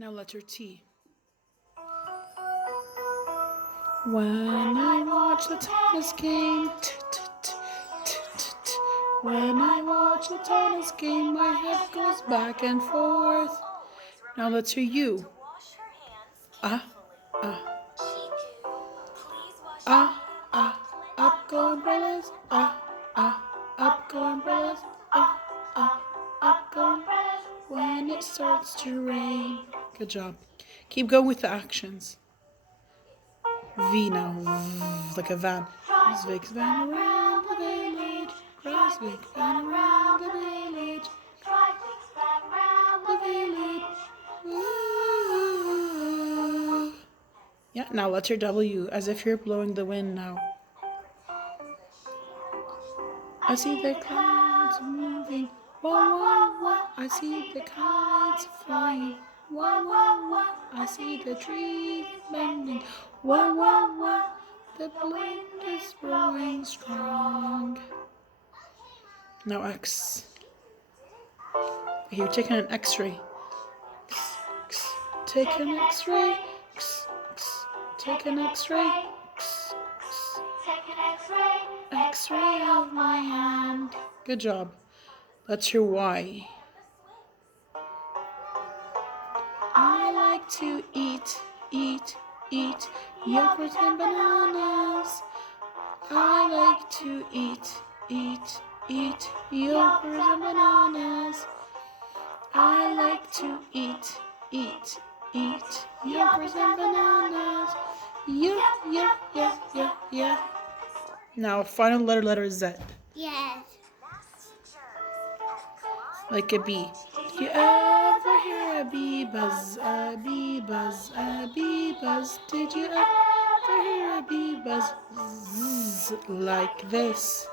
Now letter T. When I watch the tennis game, when I watch the tennis game, my head goes back and forth. Now letter U. Up go umbrellas, up go umbrellas, up go umbrellas. When it starts to rain. Good job. Keep going with the actions. V now, like a van. Cragswick's van around the village. Cragswick van around the village. Cragswick's van around the village. Ooh. Yeah, now letter W, as if you're blowing the wind now. I see the clouds moving. Wah, wah, wah. I see the kites flying. Wah, wah, wah. I see the trees bending. Wah, wah, wah. The wind is blowing strong. Now X. You're taking an X-ray. Take an X-ray. Take an X-ray. Take an X-ray. X-ray of my hand. Good job. That's your Y. I like to eat yogurt and bananas. I like to eat yogurt and bananas. I like to eat yogurt and bananas. Yeah. Now, final letter Z. Yes. Like a bee. Did you ever hear a bee buzz? A bee buzz, a bee buzz. Did you ever hear a bee buzz? Zzz, like this.